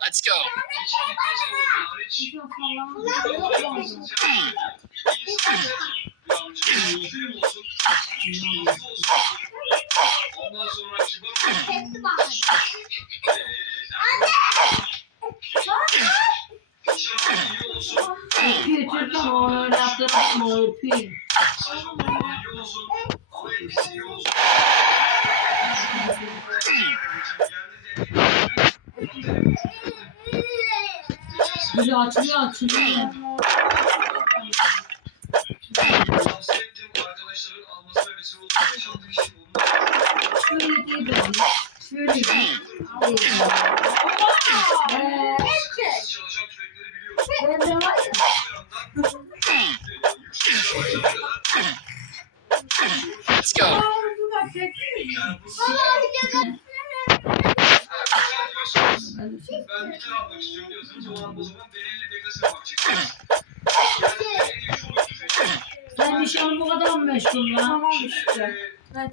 Let's go. kaz avı Almasına vesile olsun. Yaşandığı şey bunlar. Şöyle değil de Şöyle değil. Let's go. Ben bir tane almak istiyorum diyorsanız o o zaman belirli şu şey bu kadar mı meşgul ya? Tamam işte. Ben.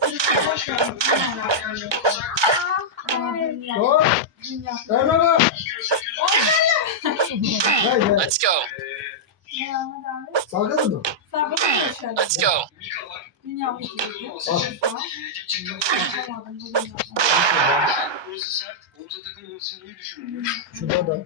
Dur. Let's go. mı? Let's go. İyi düşünün. Şurada da.